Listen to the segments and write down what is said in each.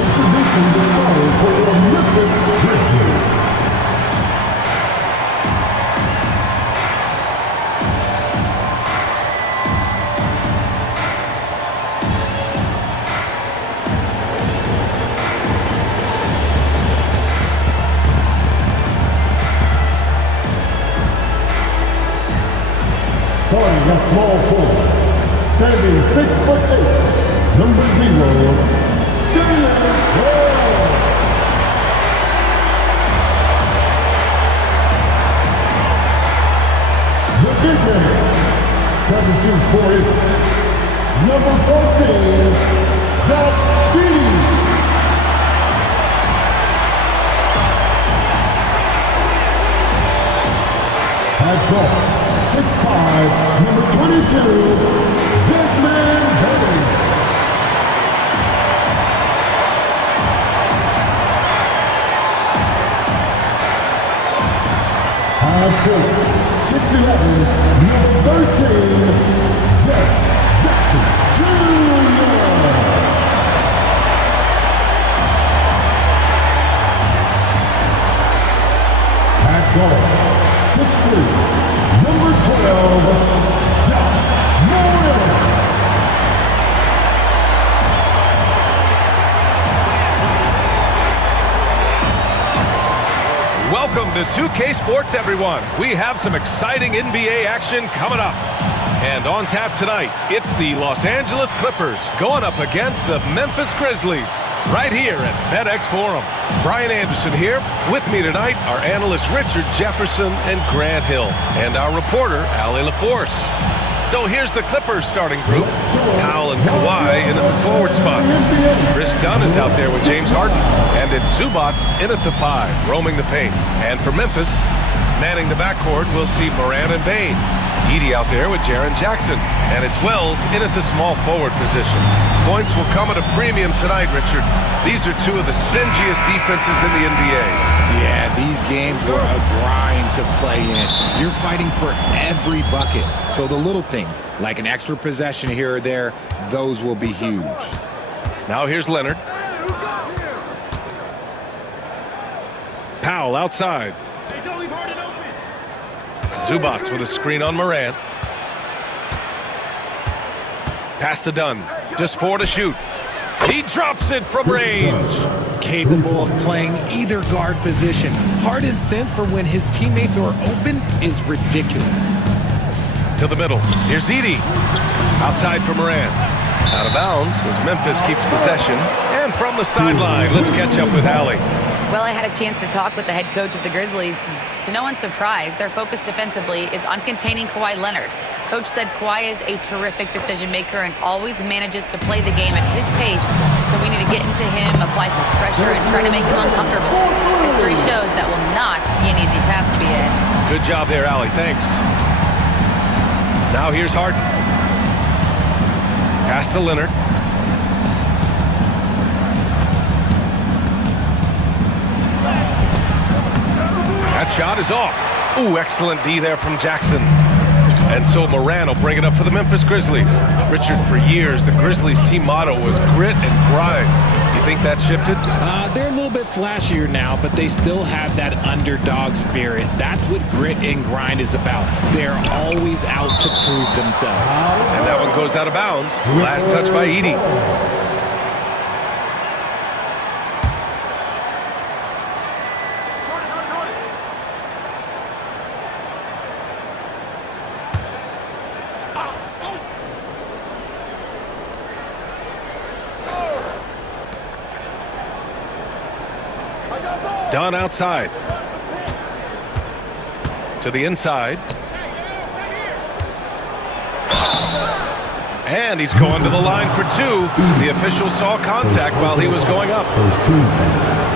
Introducing the starter for the Memphis Grizzles. Starting at small forward, standing 6'8", number 0, the big man, 7 feet 4 inches, number 14, Zach Beatty. At guard, 6'5", number 22, Desmond Henry. At court, 6'11", number 13, Jeff Jackson Jr. At guard, 6'3", number 12, Josh Morgan. Welcome to 2K Sports, everyone. We have some exciting NBA action coming up. And on tap tonight, it's the Los Angeles Clippers going up against the Memphis Grizzlies right here at FedEx Forum. Brian Anderson here. With me tonight are analysts Richard Jefferson and Grant Hill, and our reporter, Allie LaForce. So here's the Clippers starting group. Powell and Kawhi in at the forward spots. Chris Dunn is out there with James Harden. And it's Zubac in at the 5, roaming the paint. And for Memphis, manning the backcourt, we'll see Moran and Bane. Edey out there with Jaren Jackson. And it's Wells in at the small forward position. Points will come at a premium tonight, Richard. These are two of the stingiest defenses in the NBA. Yeah, these games were a grind to play in. You're fighting for every bucket. So the little things, like an extra possession here or there, those will be huge. Now here's Leonard. Powell outside. Zubac with a screen on Moran. Pass to Dunn. Just 4 to shoot. He drops it from range. Capable of playing either guard position. Harden's sense for when his teammates are open is ridiculous. To the middle. Here's Edey. Outside for Moran. Out of bounds as Memphis keeps possession. And from the sideline, let's catch up with Allie. Well, I had a chance to talk with the head coach of the Grizzlies. To no one's surprise, their focus defensively is on containing Kawhi Leonard. Coach said Kawhi is a terrific decision maker and always manages to play the game at his pace, so we need to get into him, apply some pressure, and try to make him uncomfortable. History shows that will not be an easy task to be in. Good job there, Allie. Thanks. Now here's Harden. Pass to Leonard. That shot is off. Ooh, excellent D there from Jackson. And so Moran will bring it up for the Memphis Grizzlies. Richard, for years, the Grizzlies team motto was grit and grind. You think that shifted? They're a little bit flashier now, but they still have that underdog spirit. That's what grit and grind is about. They're always out to prove themselves. And that one goes out of bounds. Last touch by Edey. Dunn outside. To the inside. And he's going to the line for 2. The official saw contact while he was going up.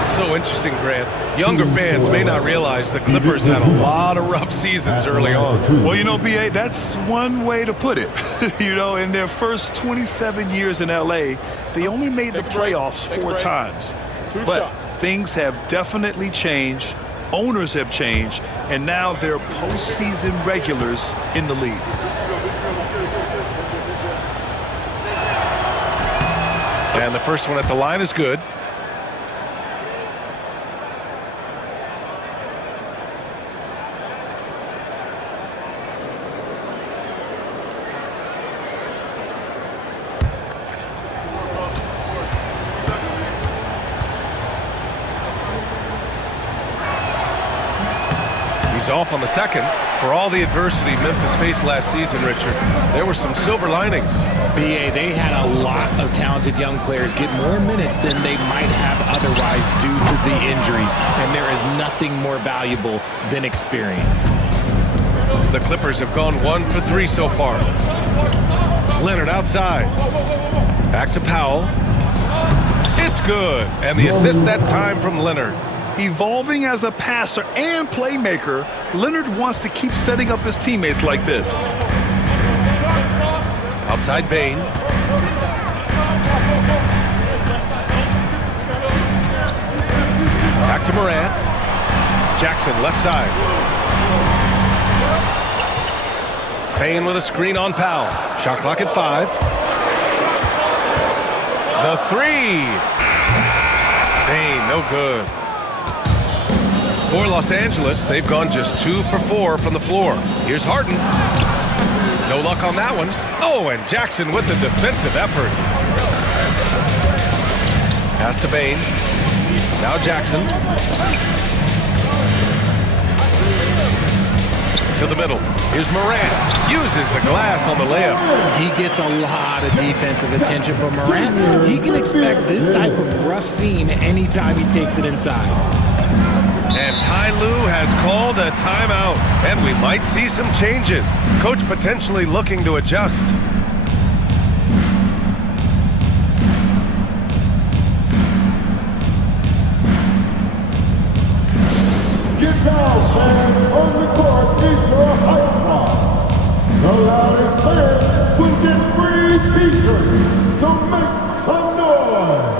It's so interesting, Grant. Younger fans may not realize the Clippers had a lot of rough seasons early on. Well, you know, B.A., that's one way to put it. You know, in their first 27 years in L.A., they only made the playoffs 4 times. But things have definitely changed. Owners have changed. And now they're postseason regulars in the league. And the first one at the line is good. off on the second. For all the adversity Memphis faced last season, Richard, there were some silver linings. BA, they had a lot of talented young players get more minutes than they might have otherwise due to the injuries, and there is nothing more valuable than experience. The Clippers have gone 1 for 3 so far. Leonard outside. Back to Powell. It's good. And the assist that time from Leonard. Evolving as a passer and playmaker, Leonard wants to keep setting up his teammates like this. Outside Bane. Back to Morant. Jackson left side. Bane with a screen on Powell. Shot clock at 5. The 3. Bane, no good. For Los Angeles, they've gone just 2 for 4 from the floor. Here's Harden. No luck on that one. Oh, and Jackson with the defensive effort. Pass to Bane. Now Jackson. To the middle. Here's Morant. Uses the glass on the layup. He gets a lot of defensive attention from Morant. He can expect this type of rough scene anytime he takes it inside. And Ty Lue has called a timeout, and we might see some changes. Coach potentially looking to adjust. Get down, fans, on the court, is your high squad. The loudest fans will get free t-shirts, so make some noise.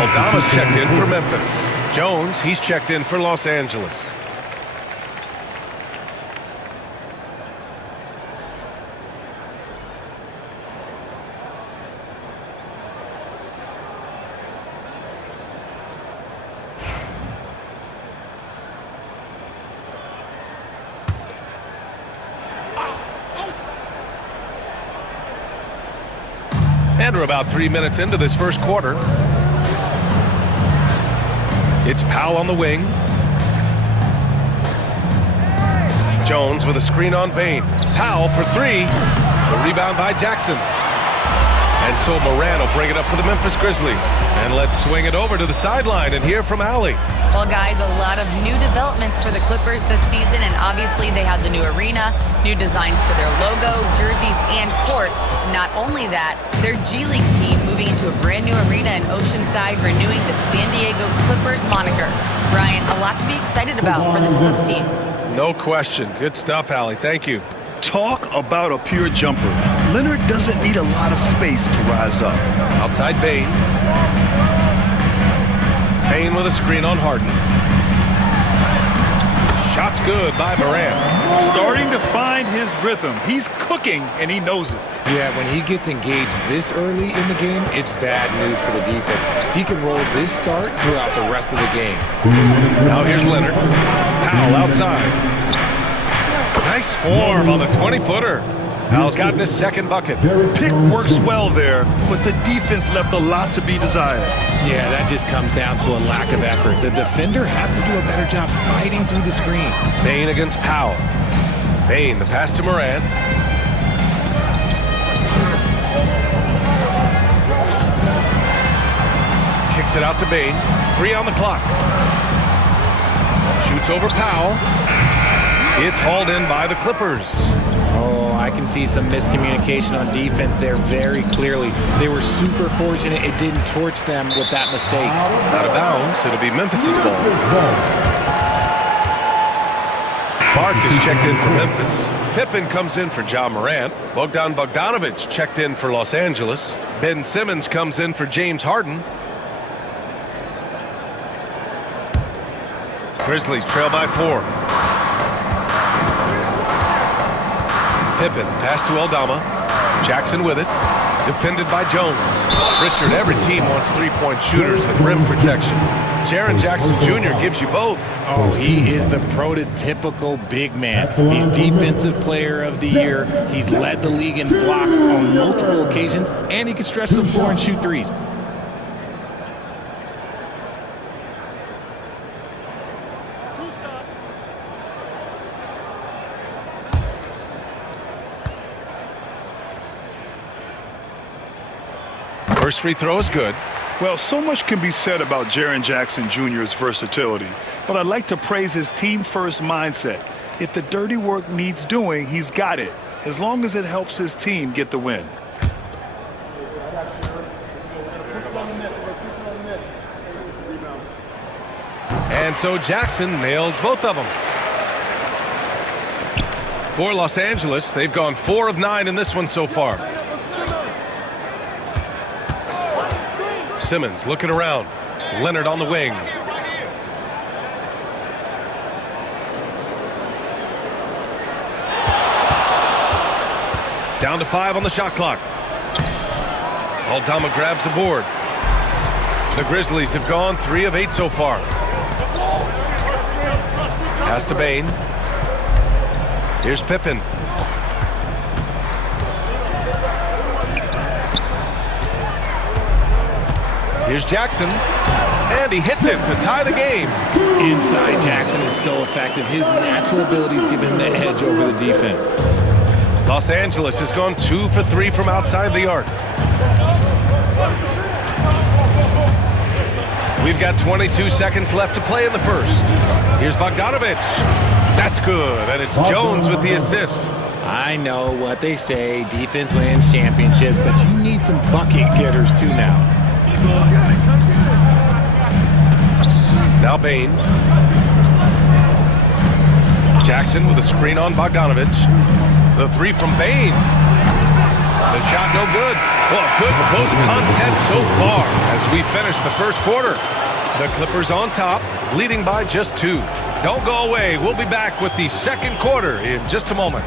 Aldama's checked in for Memphis. Jones, he's checked in for Los Angeles. And we're about 3 minutes into this first quarter. It's Powell on the wing. Jones with a screen on Bane. Powell for 3. The rebound by Jackson. And so Morant will bring it up for the Memphis Grizzlies. And let's swing it over to the sideline and hear from Allie. Well, guys, a lot of new developments for the Clippers this season, and obviously they have the new arena, new designs for their logo, jerseys, and court. Not only that, their G League team moving into a brand new arena in Oceanside, renewing the San Diego Clippers moniker. Brian, a lot to be excited about for this Clips team. No question. Good stuff, Allie. Thank you. Talk about a pure jumper. Leonard doesn't need a lot of space to rise up. Outside Bane. Bane with a screen on Harden. Shot's good by Morant. Starting to find his rhythm. He's cooking, and he knows it. Yeah, when he gets engaged this early in the game, it's bad news for the defense. He can roll this start throughout the rest of the game. Now here's Leonard. Powell outside. Nice form on the 20-footer. Powell's gotten his second bucket. Pick works well there, but the defense left a lot to be desired. Yeah, that just comes down to a lack of effort. The defender has to do a better job fighting through the screen. Bane against Powell. Bane, the pass to Morant. Kicks it out to Bane. 3 on the clock. Shoots over Powell. It's hauled in by the Clippers. Oh, I can see some miscommunication on defense there very clearly. They were super fortunate it didn't torch them with that mistake. Out of bounds, it'll be Memphis's ball. Clark is checked in for Memphis. Pippen comes in for Ja Morant. Bogdan Bogdanović checked in for Los Angeles. Ben Simmons comes in for James Harden. Grizzlies trail by 4. Pippen, pass to Aldama. Jackson with it. Defended by Jones. Richard, every team wants three-point shooters and rim protection. Jaren Jackson Jr. gives you both. Oh, he is the prototypical big man. He's Defensive Player of the Year. He's led the league in blocks on multiple occasions, and he can stretch the floor and shoot threes. First free throw is good. Well, so much can be said about Jaren Jackson Jr.'s versatility, but I'd like to praise his team-first mindset. If the dirty work needs doing, he's got it, as long as it helps his team get the win. And so Jackson nails both of them. For Los Angeles, they've gone 4 of 9 in this one so far. Simmons looking around. Leonard on the wing. Down to 5 on the shot clock. Aldama grabs the board. The Grizzlies have gone 3 of 8 so far. Pass to Bain. Here's Pippen. Here's Jackson, and he hits it to tie the game. Inside, Jackson is so effective. His natural abilities give him the edge over the defense. Los Angeles has gone 2 for 3 from outside the arc. We've got 22 seconds left to play in the first. Here's Bogdanovic. That's good, and it's Jones with the assist. I know what they say, defense wins championships, but you need some bucket getters too now. Now Bain. Jackson with a screen on Bogdanovic. The 3 from Bain. The shot no good. Well, a good close contest so far as we finish the first quarter. The Clippers on top, leading by just 2. Don't go away. We'll be back with the second quarter in just a moment.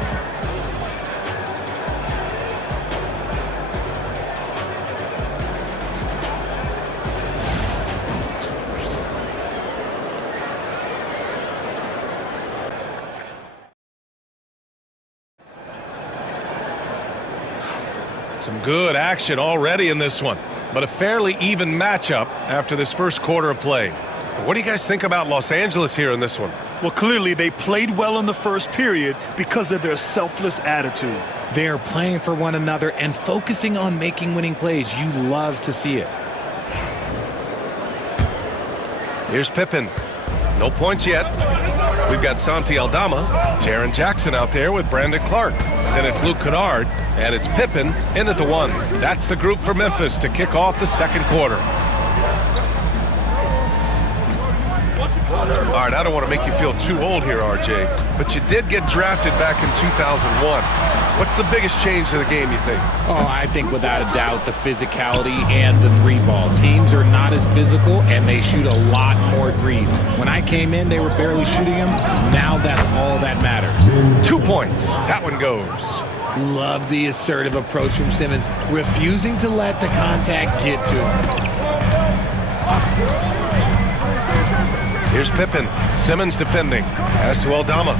Some good action already in this one, but a fairly even matchup after this first quarter of play. What do you guys think about Los Angeles here in this one? Well, clearly they played well in the first period because of their selfless attitude. They are playing for one another and focusing on making winning plays. You love to see it. Here's Pippen. No points yet. We've got Santi Aldama, Jaren Jackson out there with Brandon Clark. Then it's Luke Kennard, and it's Pippen in at the 1. That's the group for Memphis to kick off the second quarter. All right, I don't want to make you feel too old here, RJ, but you did get drafted back in 2001. What's the biggest change to the game, you think? Oh, I think without a doubt the physicality and the 3-ball. Teams are not as physical, and they shoot a lot more threes. When I came in, they were barely shooting them. Now that's all that matters. 2 points. That one goes. Love the assertive approach from Simmons, refusing to let the contact get to him. Here's Pippen. Simmons defending. Pass to Aldama.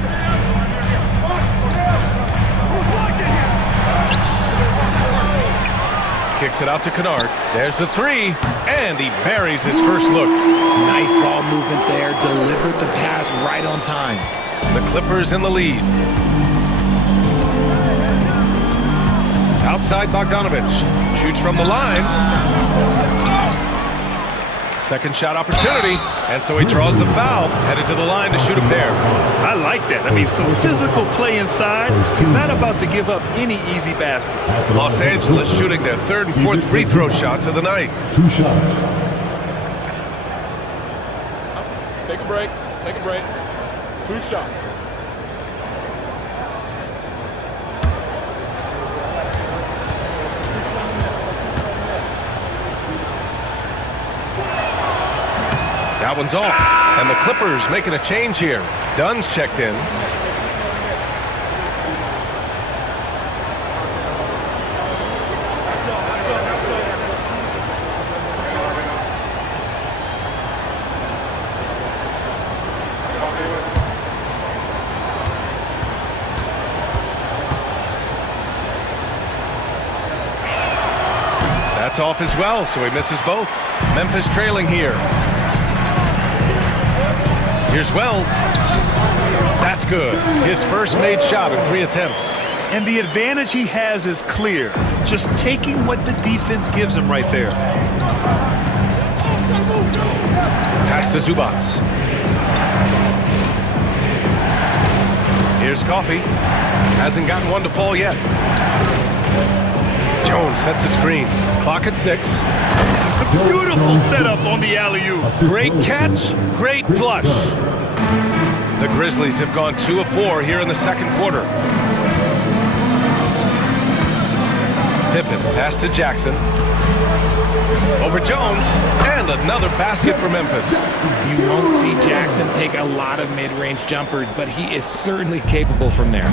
Kicks it out to Kennard. There's the 3, and he buries his first look. Nice ball movement there. Delivered the pass right on time. The Clippers in the lead. Outside Bogdanovic. Shoots from the line. Second shot opportunity, and so he draws the foul, headed to the line to shoot a pair. I like that. I mean, some physical play inside. He's not about to give up any easy baskets. Los Angeles shooting their 3rd and 4th free throw shots of the night. 2 shots. Take a break. Take a break. 2 shots. That one's off, and the Clippers making a change here. Dunn's checked in. That's off as well, so he misses both. Memphis trailing here. Here's Wells. That's good. His first made shot in 3 attempts. And the advantage he has is clear. Just taking what the defense gives him right there. Pass to Zubats. Here's Coffee. Hasn't gotten one to fall yet. Jones sets a screen. Clock at 6. Beautiful setup on the alley-oop. Great catch, great flush. The Grizzlies have gone 2 of 4 here in the second quarter. Pippen pass to Jackson. Over Jones, and another basket for Memphis. You won't see Jackson take a lot of mid-range jumpers, but he is certainly capable from there.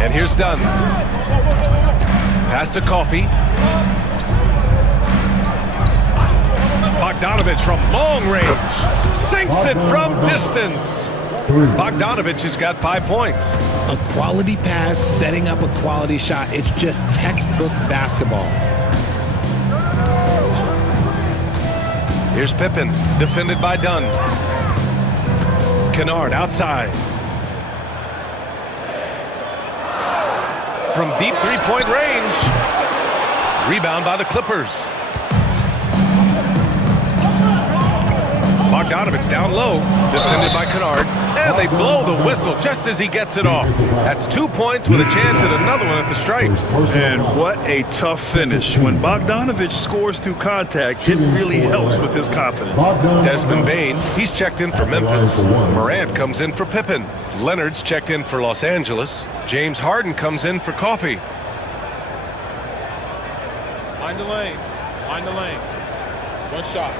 And here's Dunn. Pass to Coffee. Bogdanovich from long range. Sinks it from distance. Bogdanovich has got 5 points. A quality pass, setting up a quality shot. It's just textbook basketball. Here's Pippen, defended by Dunn. Kennard outside. From deep three-point range. Rebound by the Clippers. Bogdanovich down low, defended by Kennard. And they blow the whistle just as he gets it off. That's 2 points with a chance at another one at the stripe. And what a tough finish. When Bogdanovich scores through contact, it really helps with his confidence. Desmond Bane, he's checked in for Memphis. Morant comes in for Pippen. Leonard's checked in for Los Angeles. James Harden comes in for Coffee. Mind the lanes. Mind the lanes. One shot.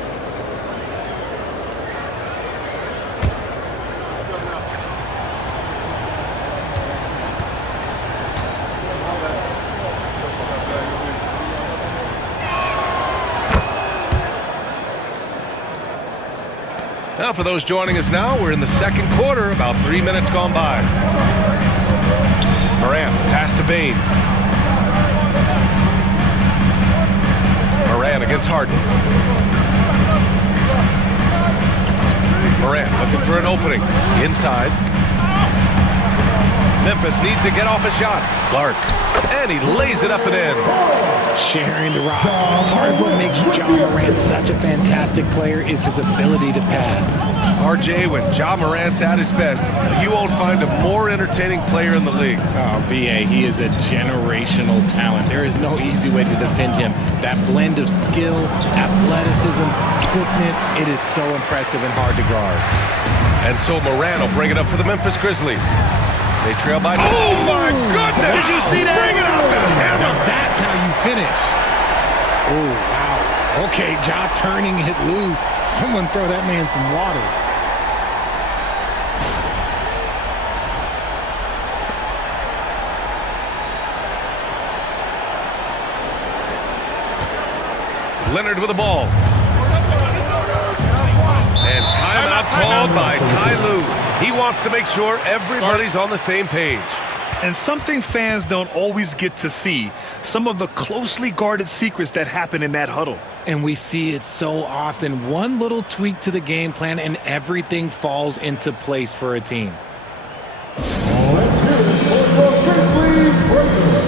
Now, for those joining us now, we're in the second quarter, about 3 minutes gone by. Morant, pass to Bane. Morant against Harden. Morant looking for an opening. Inside. Memphis needs to get off a shot. Clark. And he lays it up and in. Sharing the rock. Part of what makes John Morant such a fantastic player is his ability to pass. RJ, when John Morant's at his best, you won't find a more entertaining player in the league. Oh, B.A., he is a generational talent. There is no easy way to defend him. That blend of skill, athleticism, quickness, it is so impressive and hard to guard. And so Morant will bring it up for the Memphis Grizzlies. They trail by... Oh, my goodness! Did you see that? Bring it up and hammer! Now that's how you finish. Oh, wow. Okay, Ja turning it loose. Someone throw that man some water. Leonard with the ball. And timeout called by Ty Lue. He wants to make sure everybody's on the same page. And something fans don't always get to see, some of the closely guarded secrets that happen in that huddle. And we see it so often. One little tweak to the game plan and everything falls into place for a team. Let's hear it for the Grizzlies Breakers.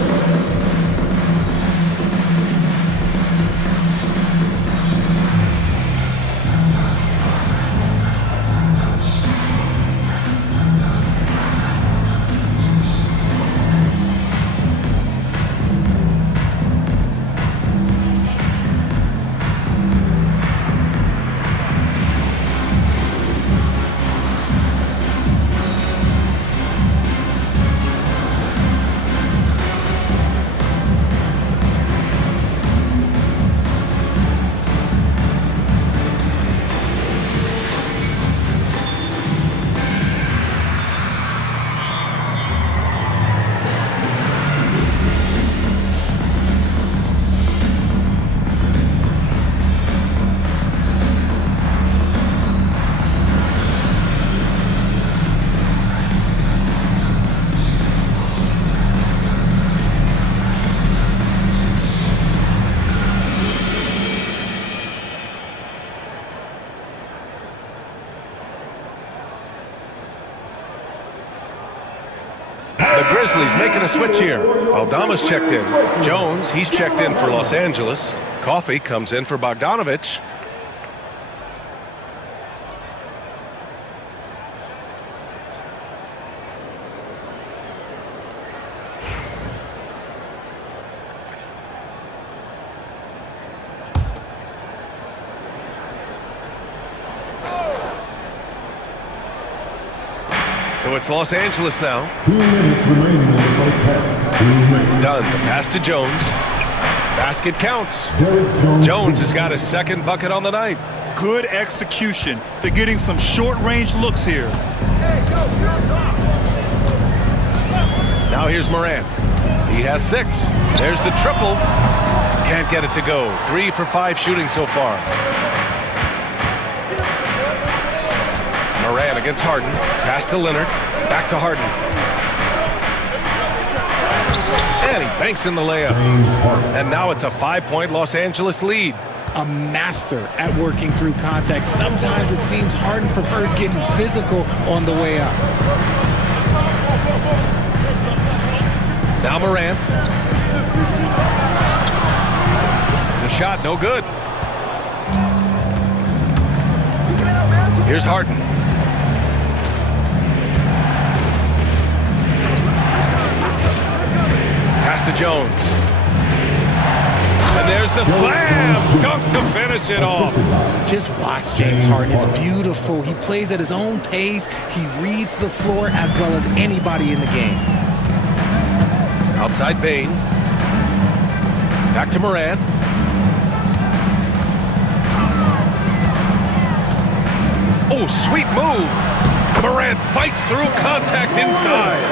Grizzlies making a switch here. Aldama's checked in. Jones, he's checked in for Los Angeles. Coffee comes in for Bogdanovich. So it's Los Angeles now. 2 minutes remaining in the first half. 2 minutes. Done. The pass to Jones. Basket counts. Jones has got his second bucket on the night. Good execution. They're getting some short-range looks here. Now here's Morant. He has 6. There's the triple. Can't get it to go. 3 for 5 shooting so far. Morant against Harden. Pass to Leonard. Back to Harden. And he banks in the layup. And now it's a 5-point Los Angeles lead. A master at working through contact. Sometimes it seems Harden prefers getting physical on the way up. Now Morant. The shot, no good. Here's Harden. Pass to Jones. And there's the slam dunk to finish it off. Just watch James Harden. It's beautiful. He plays at his own pace. He reads the floor as well as anybody in the game. Outside Bain. Back to Morant. Oh, sweet move. Morant fights through contact inside.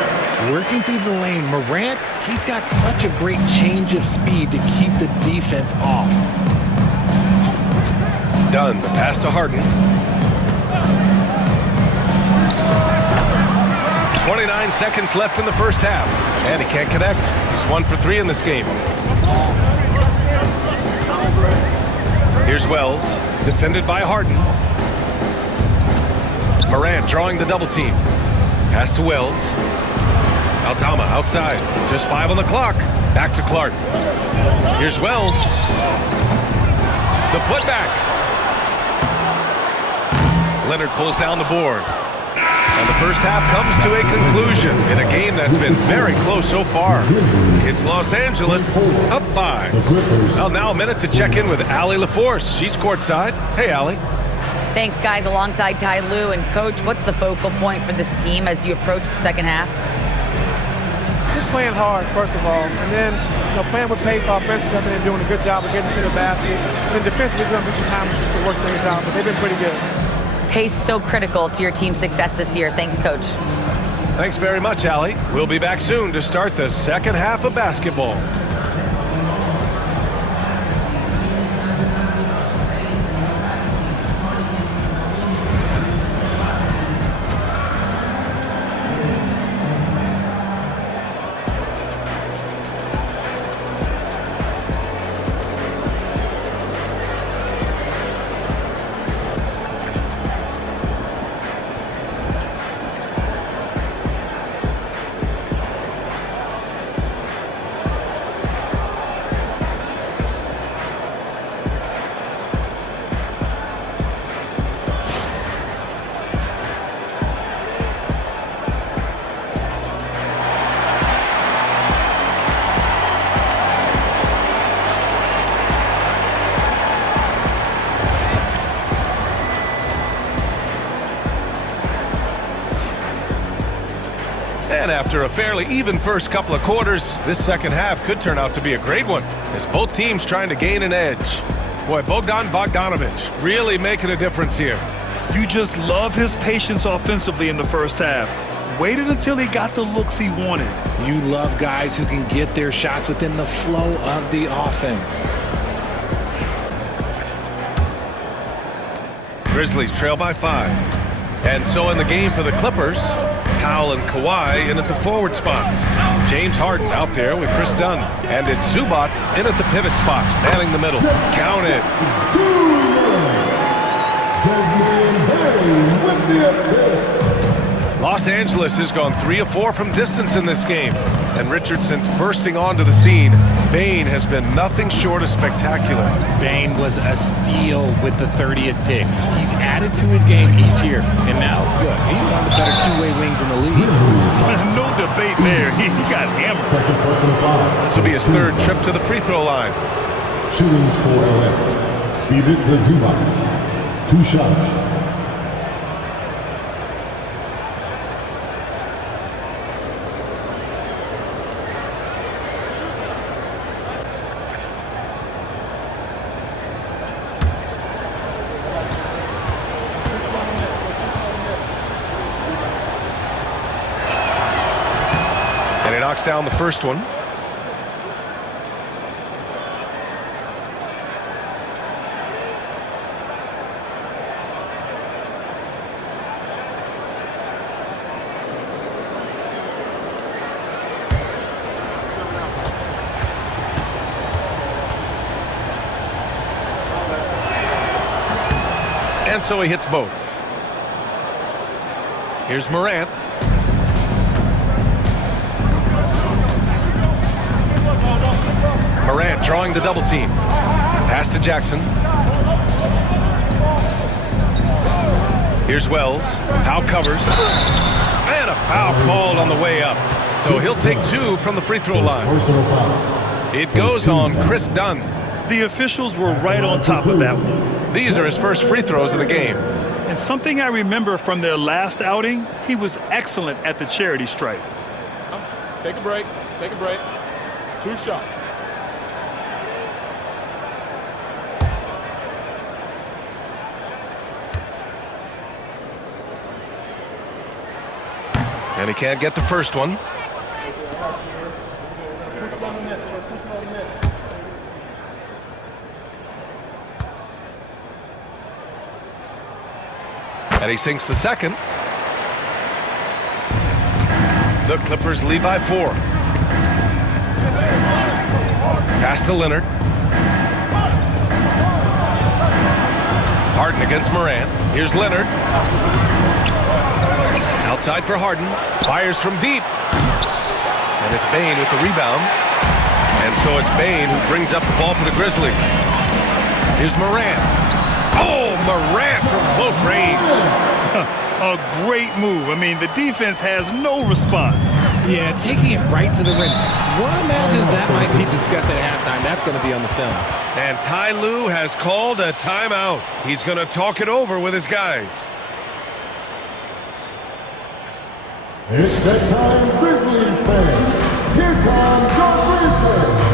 Working through the lane, Morant, he's got such a great change of speed to keep the defense off. Done. The pass to Harden. 29 seconds left in the first half. And he can't connect. He's 1 for 3 in this game. Here's Wells. Defended by Harden. Morant drawing the double team. Pass to Wells. Aldama outside. Just 5 on the clock. Back to Clark. Here's Wells. The putback. Leonard pulls down the board. And the first half comes to a conclusion in a game that's been very close so far. It's Los Angeles up 5. Well, now a minute to check in with Allie LaForce. She's courtside. Hey, Allie. Thanks, guys. Alongside Ty Lue and Coach, what's the focal point for this team as you approach the second half? Just playing hard, first of all, and then playing with pace offensively. I think they're doing a good job of getting to the basket. And then defensively, it's going to be some time to work things out, but they've been pretty good. Pace so critical to your team's success this year. Thanks, Coach. Thanks very much, Allie. We'll be back soon to start the second half of basketball. And after a fairly even first couple of quarters, this second half could turn out to be a great one as both teams trying to gain an edge. Boy, Bogdanovich really making a difference here. You just love his patience offensively in the first half. Waited until he got the looks he wanted. You love guys who can get their shots within the flow of the offense. Grizzlies trail by 5. And so in the game for the Clippers, Powell and Kawhi in at the forward spots. James Harden out there with Chris Dunn. And it's Zubac in at the pivot spot, manning the middle. Counted. Desmond Bain with the assist. Los Angeles has gone 3 of 4 from distance in this game. And Richardson's bursting onto the scene. Bain has been nothing short of spectacular. Bain was a steal with the 30th pick. He's added to his game each year. And now, look, he's one of the better two-way wings in the league. No debate there. He got hammered. Second personal foul. This will be his 3rd trip to the free throw line. Shooting for LA. Ivica Zubac. 2 shots. And he knocks down the first one. And so he hits both. Here's Morant. Morant drawing the double team. Pass to Jackson. Here's Wells. Powell covers. And a foul called on the way up. So he'll take 2 from the free throw line. Personal foul. It goes on Chris Dunn. The officials were right on top of that one. These are his first free throws of the game. And something I remember from their last outing, he was excellent at the charity stripe. Take a break. Take a break. 2 shots. And he can't get the first one. And he sinks the second. The Clippers lead by 4. Pass to Leonard. Harden against Morant. Here's Leonard. Outside for Harden. Fires from deep. And it's Bain with the rebound. And so it's Bain who brings up the ball for the Grizzlies. Here's Morant. Oh, Morant from close range. A great move. I mean, the defense has no response. Yeah, taking it right to the rim. One imagines that might be discussed at halftime. That's going to be on the film. And Ty Lue has called a timeout. He's going to talk it over with his guys. It's that time, Grizzlies fans. Here comes the Grizzlies.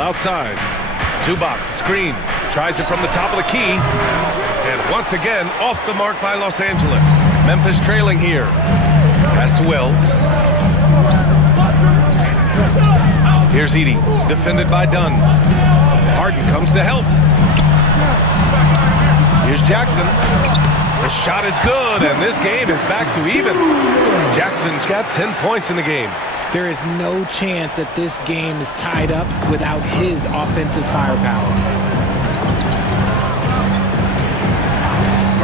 Outside. Zubac, screen. Tries it from the top of the key. And once again, off the mark by Los Angeles. Memphis trailing here. Pass to Wells. Here's Edey, defended by Dunn. Harden comes to help. Here's Jackson. The shot is good, and this game is back to even. Jackson's got 10 points in the game. There is no chance that this game is tied up without his offensive firepower.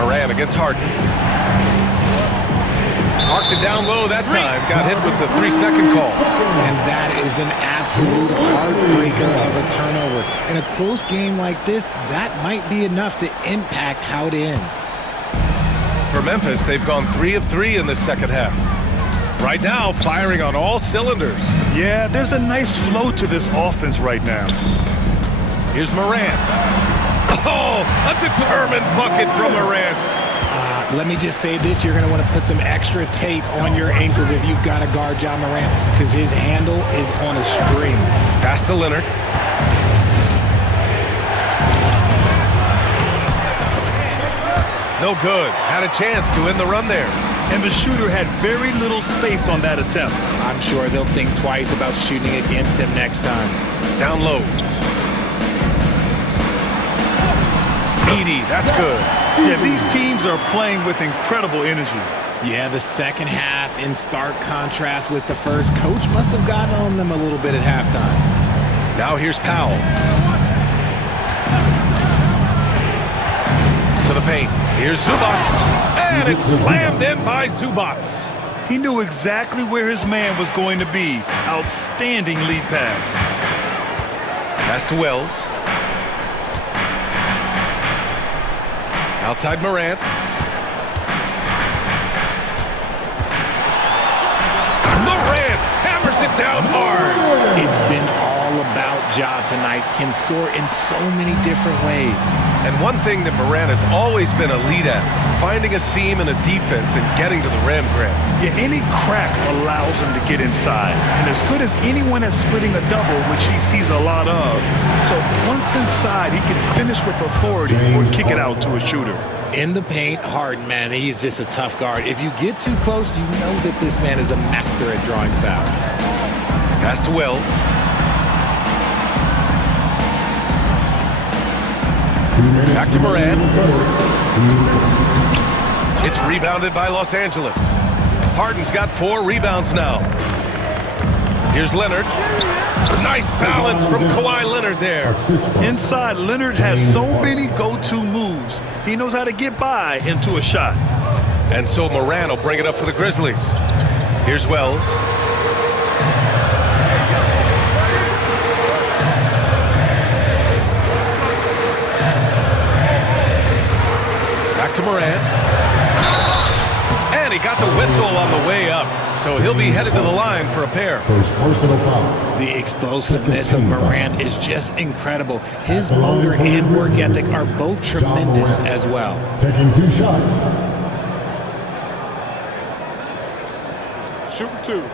Moran against Harden. Marked it down low that time. Got hit with the 3-second call. And that is an absolute heartbreaker of a turnover. In a close game like this, that might be enough to impact how it ends. For Memphis, they've gone 3 of 3 in the second half. Right now, firing on all cylinders. Yeah, there's a nice flow to this offense right now. Here's Morant. Oh, a determined bucket from Morant. Let me just say this, you're going to want to put some extra tape on your ankles if you've got to guard Ja Morant, because his handle is on a string. Pass to Leonard. No good. Had a chance to end the run there. And the shooter had very little space on that attempt. I'm sure they'll think twice about shooting against him next time. Down low. Edey, that's good. Yeah, these teams are playing with incredible energy. Yeah, the second half in stark contrast with the first. Coach must have gotten on them a little bit at halftime. Now here's Powell. To the paint. Here's Zubac. And it's slammed in by Zubac. He knew exactly where his man was going to be. Outstanding lead pass. Pass to Wells. Outside Morant. Morant hammers it down hard. It's been all about Ja tonight. Can score in so many different ways. And one thing that Morant has always been a lead at, finding a seam in a defense and getting to the rim, Grant. Yeah, any crack allows him to get inside. And as good as anyone at splitting a double, which he sees a lot of. So once inside, he can finish with authority or kick it out to a shooter. In the paint, Harden, man, he's just a tough guard. If you get too close, you know that this man is a master at drawing fouls. Pass to Wells. Back to Morant. It's rebounded by Los Angeles. Harden's got 4 rebounds now. Here's Leonard. Nice balance from Kawhi Leonard there. Inside, Leonard has so many go-to moves. He knows how to get by into a shot. And so Morant will bring it up for the Grizzlies. Here's Wells. Back to Morant. And he got the whistle on the way up. So he'll be headed to the line for a pair. First personal foul. The explosiveness of Morant is just incredible. His motor and work ethic are both tremendous as well. Taking 2 shots. Shooting 2.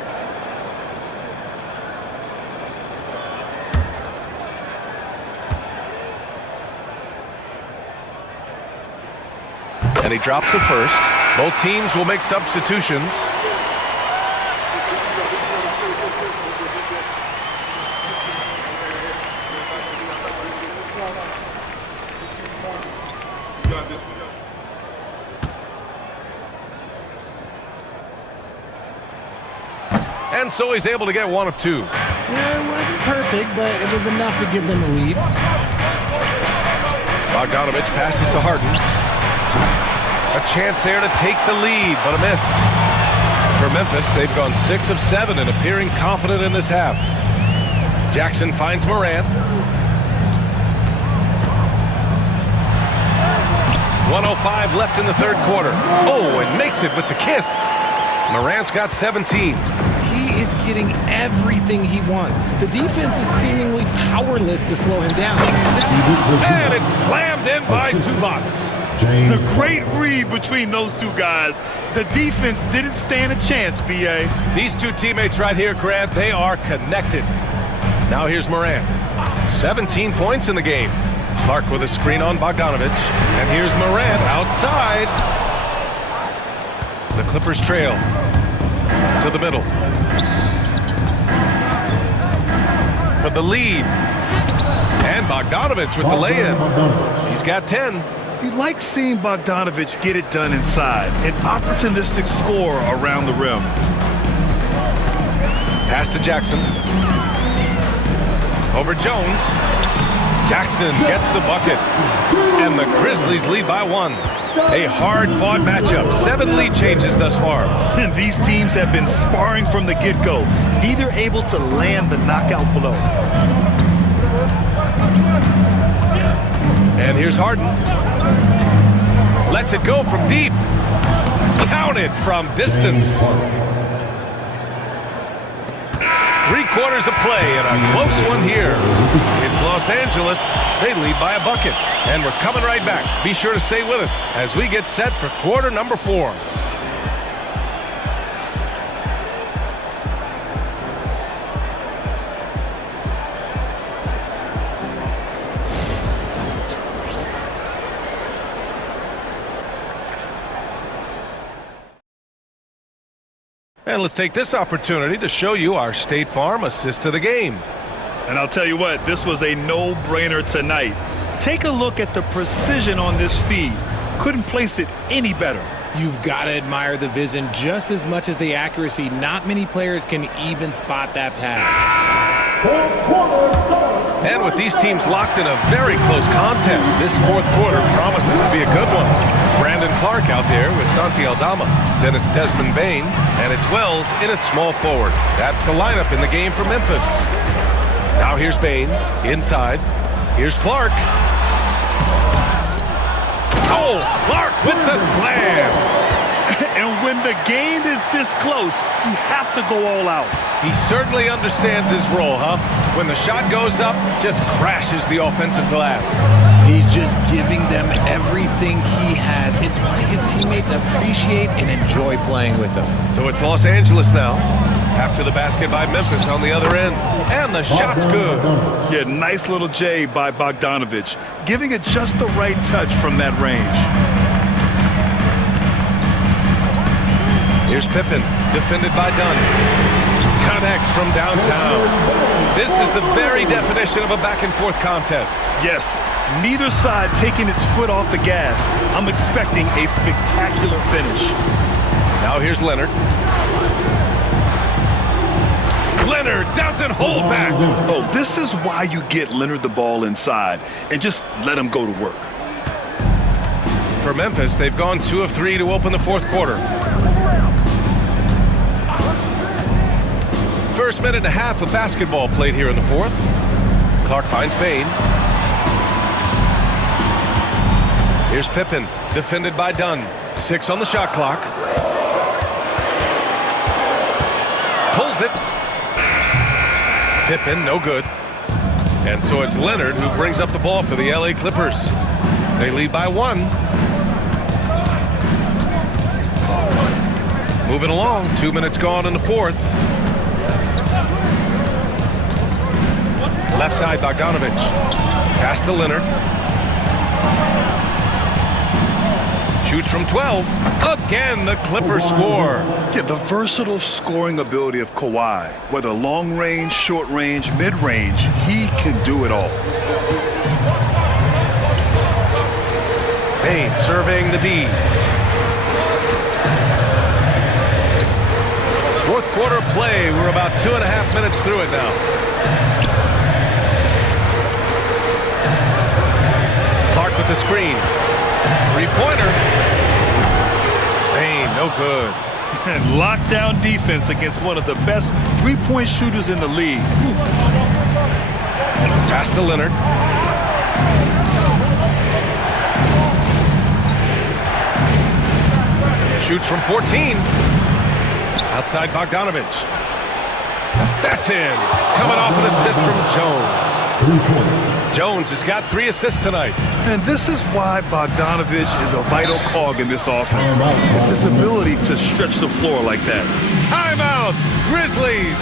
And he drops the first. Both teams will make substitutions. And so he's able to get 1 of 2. Yeah, it wasn't perfect, but it was enough to give them the lead. Bogdanovich passes to Harden. A chance there to take the lead, but a miss. For Memphis, they've gone 6 of 7 and appearing confident in this half. Jackson finds Morant. 1:05 left in the third quarter. Oh, and makes it with the kiss. Morant's got 17. He is getting everything he wants. The defense is seemingly powerless to slow him down. And it's slammed in by Zubac. The great read between those two guys. The defense didn't stand a chance, B.A. These two teammates right here, Grant, they are connected. Now here's Morant. 17 points in the game. Clark with a screen on Bogdanovich. And here's Morant outside. The Clippers trail to the middle. for the lead. And Bogdanovich with the lay-in. He's got 10. You like seeing Bogdanovich get it done inside. An opportunistic score around the rim. Pass to Jackson. Over Jones. Jackson gets the bucket. And the Grizzlies lead by 1. A hard-fought matchup. 7 lead changes thus far. And these teams have been sparring from the get-go. Neither able to land the knockout blow. And here's Harden. Lets it go from deep. Counted from distance. 3 quarters of play and a close one here. It's Los Angeles. They lead by a bucket. And we're coming right back. Be sure to stay with us as we get set for quarter number 4. And let's take this opportunity to show you our State Farm assist to the game. And I'll tell you what, this was a no-brainer tonight. Take a look at the precision on this feed. Couldn't place it any better. You've got to admire the vision just as much as the accuracy. Not many players can even spot that pass. And with these teams locked in a very close contest, this 4th quarter promises to be a good one. Brandon Clark out there with Santi Aldama. Then it's Desmond Bain, and it's Wells in at small forward. That's the lineup in the game for Memphis. Now here's Bain, inside. Here's Clark. Oh, Clark with the slam. And when the game is this close, you have to go all out. He certainly understands his role, huh? When the shot goes up, just crashes the offensive glass. He's just giving them everything he has. It's why his teammates appreciate and enjoy playing with him. So it's Los Angeles now. After the basket by Memphis on the other end. And the shot's good. Yeah, nice little J by Bogdanovich. Giving it just the right touch from that range. Here's Pippen, defended by Dunn. Connects from downtown. This is the very definition of a back-and-forth contest. Yes, neither side taking its foot off the gas. I'm expecting a spectacular finish. Now here's Leonard. Leonard doesn't hold back. Oh, this is why you get Leonard the ball inside and just let him go to work. For Memphis, they've gone 2 of 3 to open the 4th quarter. First minute and a half of basketball played here in the 4th. Clark finds Bain. Here's Pippen, defended by Dunn. 6 on the shot clock. Pulls it. Pippen, no good. And so it's Leonard who brings up the ball for the LA Clippers. They lead by 1. Moving along, 2 minutes gone in the 4th. Left side, Bogdanovich. Pass to Leonard. Shoots from 12. Again, the Clippers score. Yeah, the versatile scoring ability of Kawhi. Whether long range, short range, mid range, he can do it all. Bain surveying the D. 4th quarter play. We're about 2.5 minutes through it now. Clark with the screen. 3-pointer. Bain, no good. And lockdown defense against one of the best 3-point shooters in the league. Pass to Leonard. Shoots from 14. Outside Bogdanovich. That's in. Coming off an assist from Jones. 3 points. Jones has got 3 assists tonight. And this is why Bogdanovich is a vital cog in this offense. It's his ability to stretch the floor like that. Timeout, Grizzlies.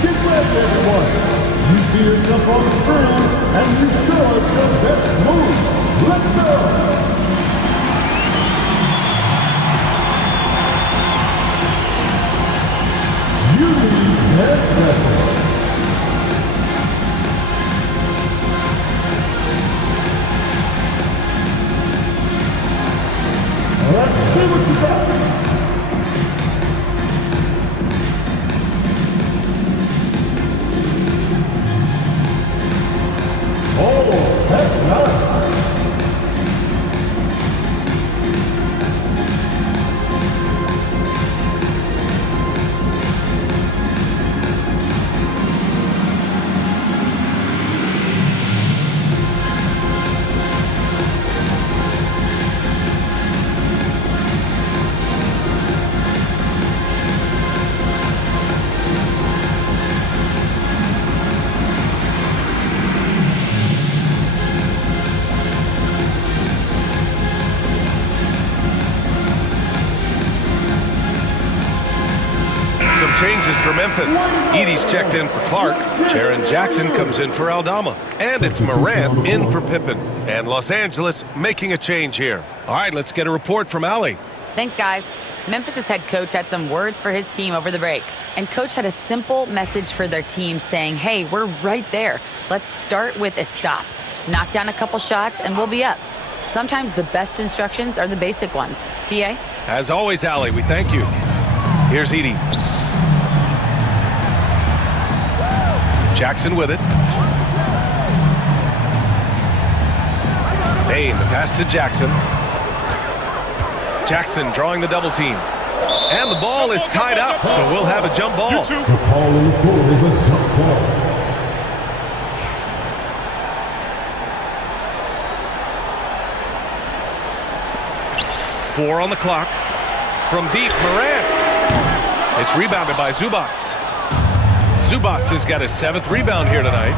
Get ready, everyone. You see yourself on the screen, and you show us your best move. Let's go. Let's see what you got. Oh, that's nice. Changes for Memphis. Edie's checked in for Clark. Jaren Jackson comes in for Aldama. And it's Morant in for Pippen. And Los Angeles making a change here. All right, let's get a report from Allie. Thanks, guys. Memphis' head coach had some words for his team over the break. And coach had a simple message for their team saying, hey, we're right there. Let's start with a stop. Knock down a couple shots and we'll be up. Sometimes the best instructions are the basic ones. PA? As always, Allie, we thank you. Here's Edie. Jackson with it. Bain, the pass to Jackson. Jackson drawing the double team. And the ball is tied up, so we'll have a jump ball. The ball on the floor is a jump ball. Four on the clock. From deep, Morant. It's rebounded by Zubats. Zubats has got his 7th rebound here tonight.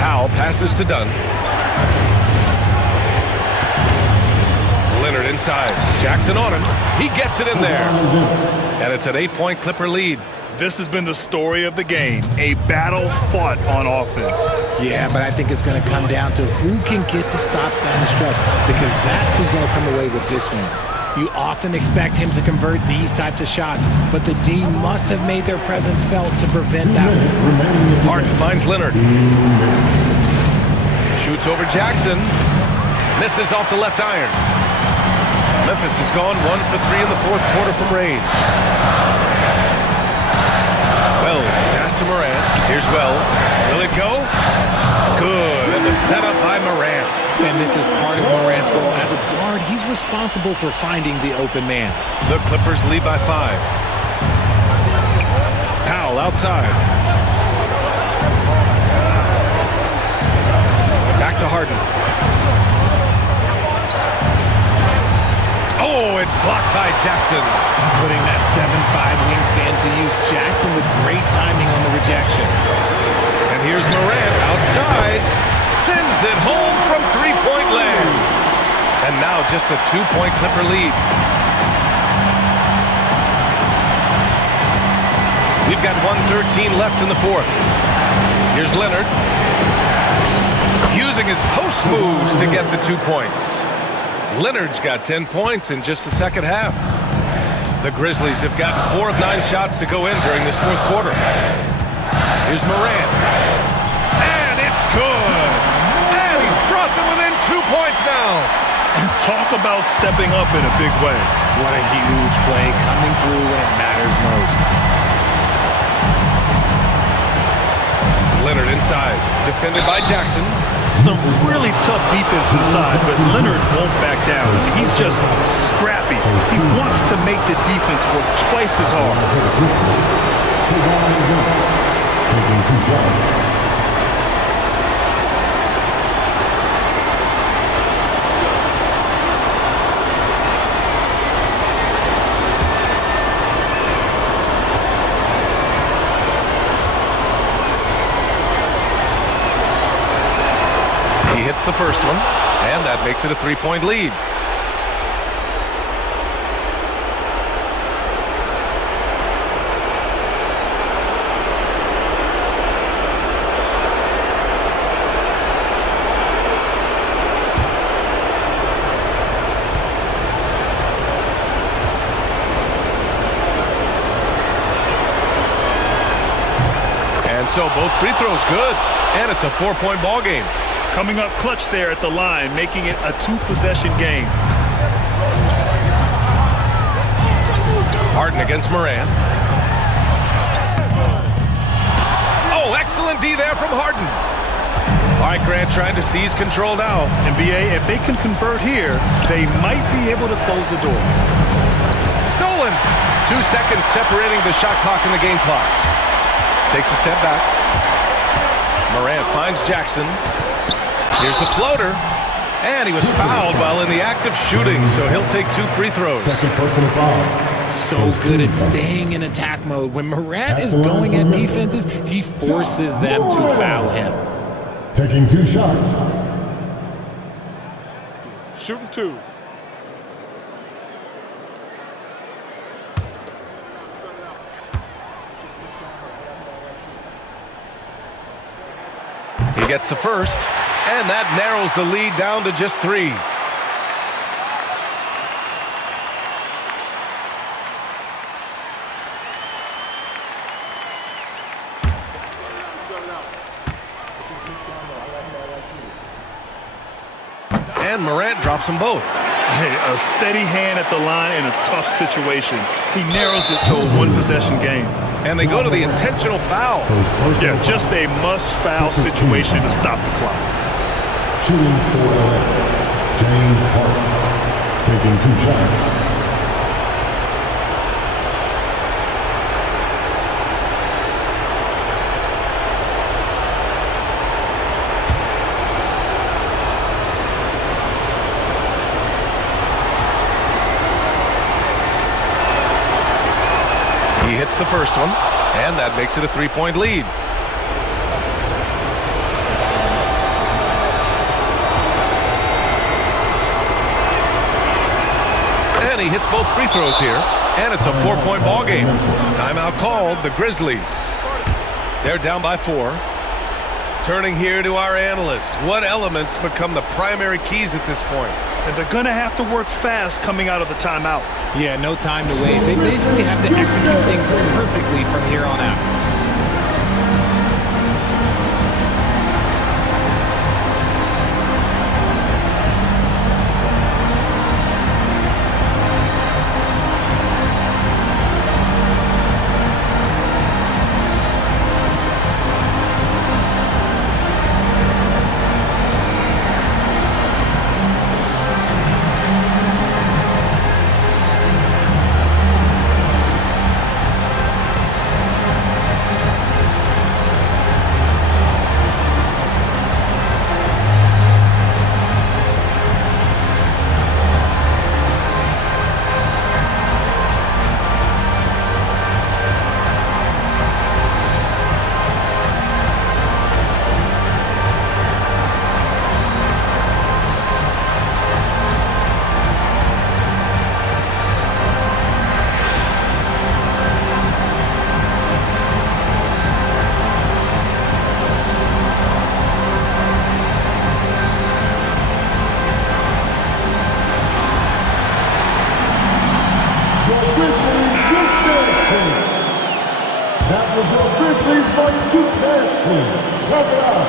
Powell passes to Dunn. Leonard inside. Jackson on him. He gets it in there. And it's an 8-point Clipper lead. This has been the story of the game, a battle fought on offense. Yeah, but I think it's going to come down to who can get the stops down the stretch, because that's who's going to come away with this one. You often expect him to convert these types of shots, but the D must have made their presence felt to prevent that one. Harden finds Leonard. Shoots over Jackson. Misses off the left iron. Memphis has gone 1 for 3 in the 4th quarter from range. Wells, pass to Morant. Here's Wells. Will it go? Good. And the setup by Morant. And this is part of Morant's role. As a guard, he's responsible for finding the open man. The Clippers lead by 5. Powell outside. Back to Harden. Oh, it's blocked by Jackson. Putting that 7'5" wingspan to use. Jackson with great timing on the rejection. And here's Morant outside. Sends it home from 3-point land. And now just a 2-point Clipper lead. We've got 1:13 left in the 4th. Here's Leonard. Using his post moves to get the 2 points. Leonard's got 10 points in just the second half. The Grizzlies have gotten 4 of 9 shots to go in during this 4th quarter. Here's Morant. And it's good. And he's brought them within 2 points now. And talk about stepping up in a big way. What a huge play, coming through when it matters most. Leonard inside. Defended by Jackson. Some really tough defense inside, but Leonard won't back down. He's just scrappy. He wants to make the defense work twice as hard. He hits the first one, and that makes it a 3-point lead. so. Both free throws good. And it's a 4-point ball game. Coming up clutch there at the line, making it a 2-possession game. Harden against Moran. Oh, excellent D there from Harden. All right, Grant trying to seize control now. NBA, if they can convert here, they might be able to close the door. Stolen. 2 seconds separating the shot clock and the game clock. Takes a step back. Morant finds Jackson. Here's the floater. And he was fouled while in the act of shooting, so he'll take 2 free throws. Second personal foul. So good at staying in attack mode. When Morant is going at defenses, he forces them to foul him. Taking 2 shots. Shooting 2. He gets the first, and that narrows the lead down to just 3. And Morant drops them both. Hey, a steady hand at the line in a tough situation. He narrows it to a 1-possession game. And they go to the intentional foul. Yeah, just a must-foul situation to stop the clock. Shooting for LA. James Harden. Taking 2 shots. He hits the first one, and that makes it a 3-point lead. And he hits both free throws here, and it's a 4-point ball game. Timeout called, the Grizzlies. They're down by 4. Turning here to our analyst. What elements become the primary keys at this point? And they're going to have to work fast coming out of the timeout. Yeah, no time to waste. They basically have to execute things perfectly from here on out. That was your Grizzlies versus UCAS team. Check it out.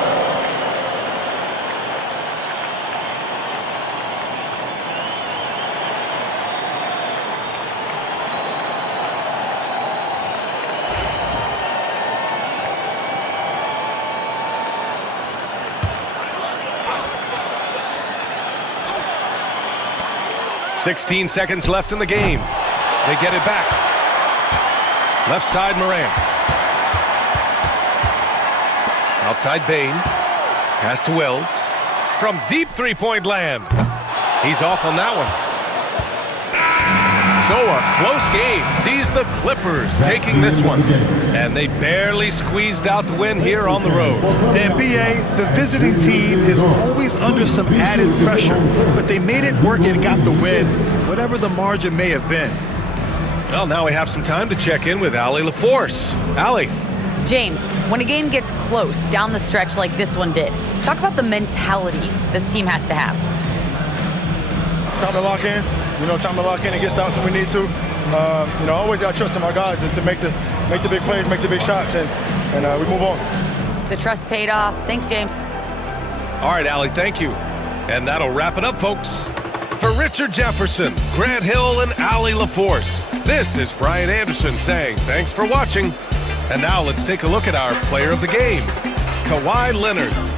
"16 seconds left in the game. They get it back. Left side, Moran. Outside, Bain. Pass to Wells. From deep three-point land. He's off on that one. So a close game sees the Clippers taking this one. And they barely squeezed out the win here on the road. The NBA, the visiting team is always under some added pressure, but they made it work and got the win, whatever the margin may have been. Well, now we have some time to check in with Allie LaForce. Allie. James, when a game gets close down the stretch like this one did, talk about the mentality this team has to have. Time to lock in. Time to lock in and get stops when we need to. Always got to trust in our guys to make the big plays, make the big shots. And and we move on. The trust paid off. Thanks, James. All right, Allie, thank you. And that'll wrap it up, folks. For Richard Jefferson, Grant Hill, and Allie LaForce, this is Brian Anderson saying thanks for watching. And now let's take a look at our player of the game, Kawhi Leonard.